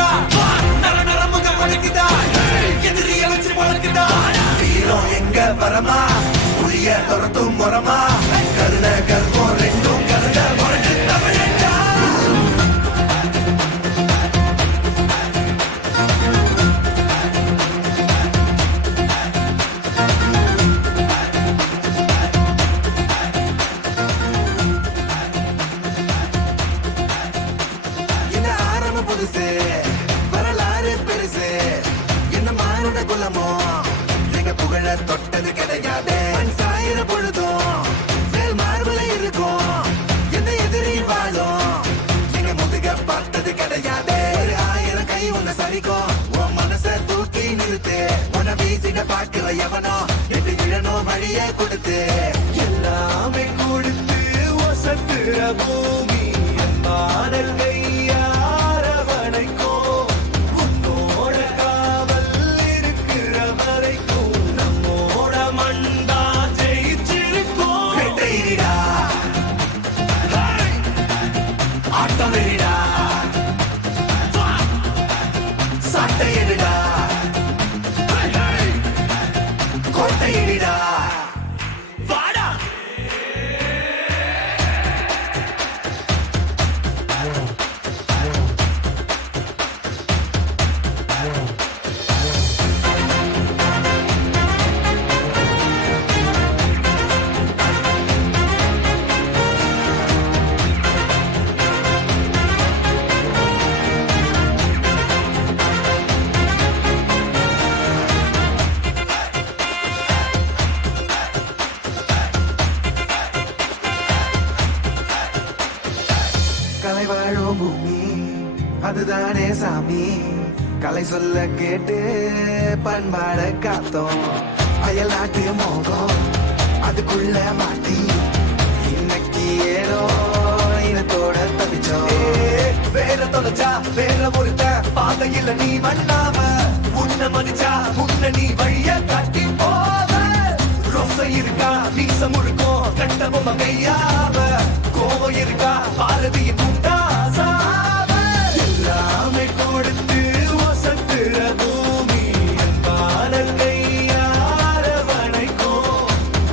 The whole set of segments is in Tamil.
வலிக்குதா நர நரமுக வலிக்குதா எதிரிய வச்சு வளர்க்குதா வீரம் எங்க வரமா புரிய துரத்தும் முறமா கருண கர்வம் ரெண்டும் கருண முரட்டு தமிழண்டா வரலாறு பெருசு என்ன மானுட குலமோ எங்க புகழ தொட்டது கிடையாது சாயிர பொழுதும் மேல் மார்புல இருக்கும் எந்த எதிரி வாழும் எங்க முதுக பார்த்தது கிடையாது 1000 கை உன்னை சரிக்கும் உன் மனச தூக்கி நிறுத்து உன்னை வீசிட பாக்குற எவனோ எட்டு இழனோ வழிய கொடுத்து எல்லாமே கொடுத்து ஒசத்துற பூமி மாடல் சட்டையிடா கோட்டையிடா வாடா கலை வாழும் பூமி அதுதானே சாமி கலை சொல்ல கேட்டு பண்பாட காத்தோம் அயல் நாட்டு மோகம் அதுக்குள்ள மாட்டி இன்னைக்கு ஏனோ இனத்தோட தவிச்சோம் வேற தொலைச்சா வேற ஒருத்த பாதையில நீ மண்ணாம உன்ன மதிச்சா உன்ன நீ வழிய காட்டி போவ ரோசை இருக்கா வீச முழுக்கும் கண்ட பொம்மை கையாவ கோவம் இருக்கா பாரதியின் முண்டாசாவ எல்லாமே கொடுத்து வசத்துற பூமி அன்பான கையார வணைக்கும்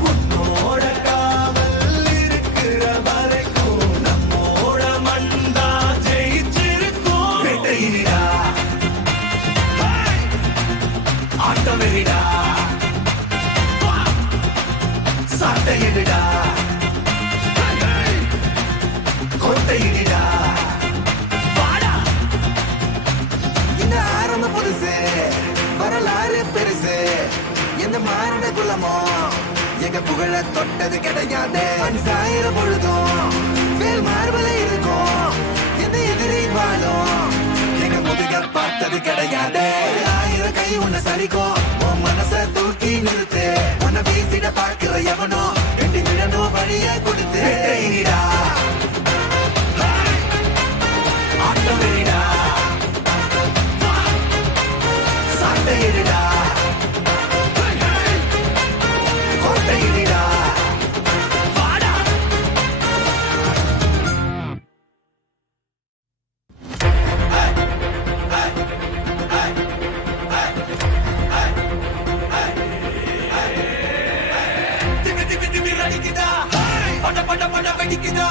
உன்னோட காவல் இருக்கிற வரைக்கும் நம்மோட மண்டா ஜெயிச்சிருக்கும் வெட்டையிடா ஆட்டமிடா சட்டையிடா கோட்டையிடா வாடா இந்த ஆரம்ப புதுசு வரலாறு பெருசு எந்த மானுட குலமோ எங்க புகழ தொட்டது கிடையாது சாயிர பொழுதும் மேல் மார்புல இருக்கும் எந்த எதிரி வாழும் எங்க முதுக பார்த்தது கிடையாது 1000 கை உன்னை சரிக்கும் உன் மனச தூக்கி நிறுத்து உன்னை வீசிட பார்க்கிற எவனோ எட்டு விழனோ வழிய கொடுத்து ஆட்டமிடா சட்டையிடா கோட்டையிடா வாடா திமி திமி திமி ரடிக்குதா பட பட பட வெடிக்குதா